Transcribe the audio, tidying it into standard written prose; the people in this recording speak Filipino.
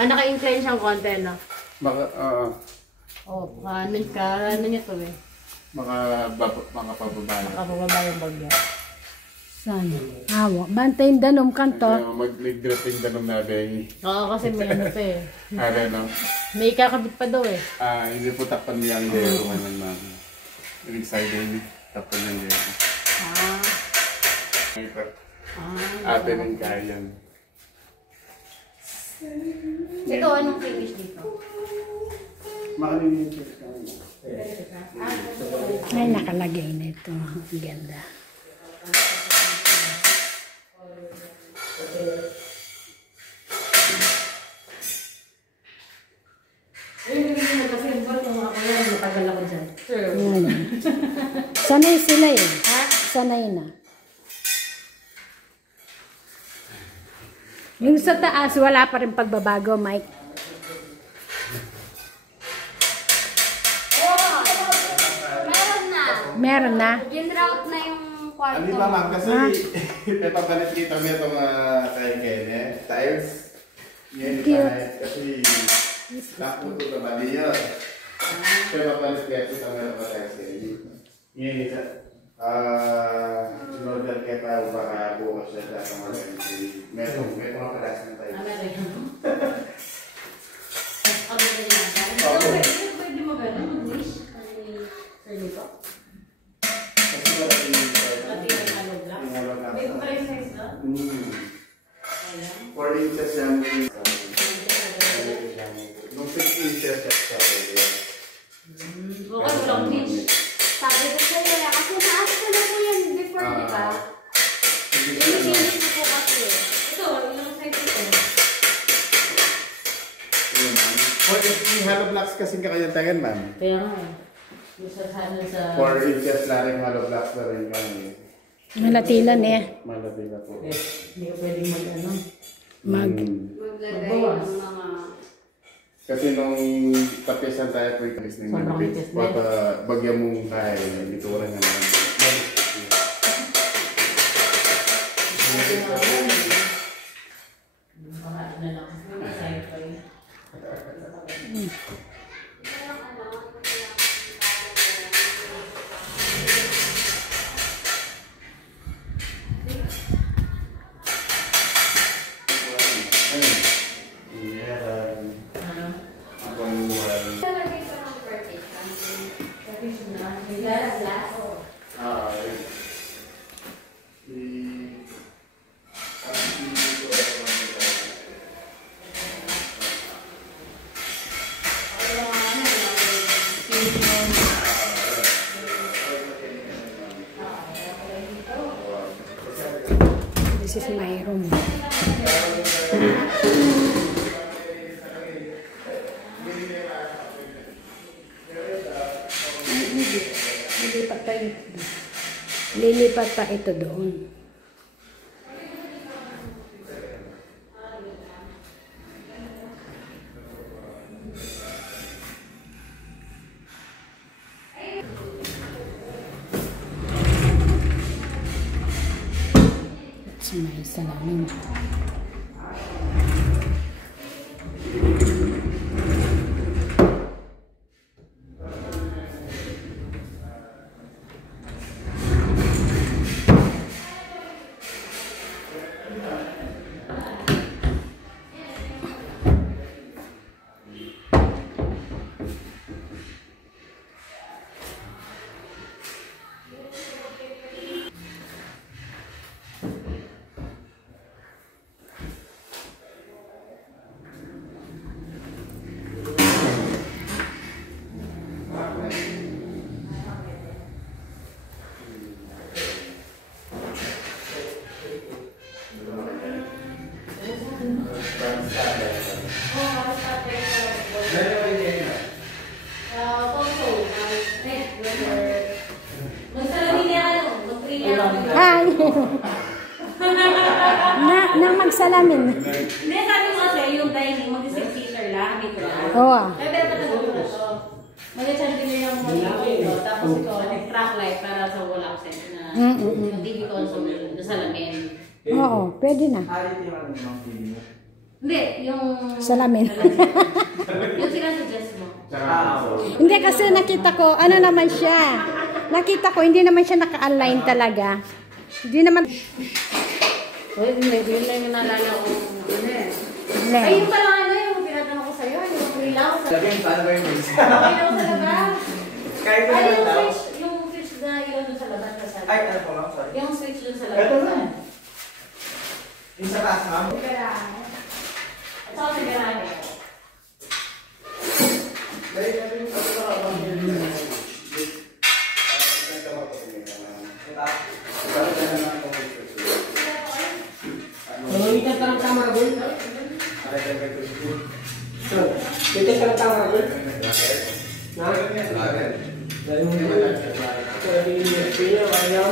Naka-incline siyang konti, no? Baka, ano niya to eh. makapababa. Makapababa yung bagyo. Saan? Awa. Bantayin danom kanto. Mag-ligrating danom na day. Oo, kasi may ano pa eh. No? May kakabit pa daw eh. Hindi po takpan niya ang yero ngayon, ma'am. Ibig sabihin, takpan niya ang yero. Ate ng kayan. Ito, anong finish dito? Makalinitin ka. Ay, nakalagay na ito. Ang ganda. Matagal ako dyan. Sanay sila eh. Sanay na. Yung sa taas, wala pa rin pagbabago, Mike. Meron na. Meron na. Gin-route na yung kwarto. Ano ba, ma'am? Kasi papalit kita mo itong kay Kene. Tiles. Yan yung tiles. Kasi nakuto na ba niya? Kaya papalit kita mo itong tiles. Yan isa. Sinodal kayo pa baka bukas na sa mga meron mga kalas na tayo. Pwede mo gano'n? Mag-wish? Sir Lupa? Pati yung halog lang? May pa rin size na? 4 inches yan. Nung 6 inches siya. Okay, walang wish. Sabi ko sa'yo, kasi naasa ko na po yan before, di ba? Pinipinit ko po kasi. Ito, ilang size ito? Yung hollow blocks kasing kakayantagan, ma'am. Kaya nga eh. Gusto sana sa... 4 inches na rin hollow blocks na rin kami. Malatilan eh. Malatilan po. Hindi ko pwedeng mag-ano. Maglagay ng mga... Kasi nung tapisan tayo po yung kalis ng manipit, bagyan mong kaya, dito wala nga naman. This is my room. Lilipat pa ito doon. That's my salamin. Hi! Nang magsalamin. Hindi, sabi ko kasi yung dining, mag-6-seater lang, dito lang. Oo. Kaya meron ka na dito to. Mag-charge din yung dito, tapos ito, track light para sa wall accent na yung TV console na salamin. Oo, pwede na. Ito yung ano yung TV mo. Hindi, yung... Salamin. yung sinasuggest mo. Hindi kasi nakita ko, ano naman siya. Nakita ko, hindi naman siya naka-align talaga. Hindi naman... Uy, hindi. Yun lang yung naalala ko. Ano eh. Ay, yung pala ano yung pinagano ko sa'yo. Yung ilaw sa... Lagyan, paano ba yung mix? Ilaw sa labas. Kahit Ay, naman daw. yung switch na ilaw dun sa labas. Ay, ano po lang, sorry. Yung switch dun sa Ito labas. lang. Yung sa taas, ma'am. Ito ako sa garahe. Nangungitan ka ng camera, boy. Titik ka ng camera, boy. Na? Dahil mo naman. Kaya hindi niya, ayaw.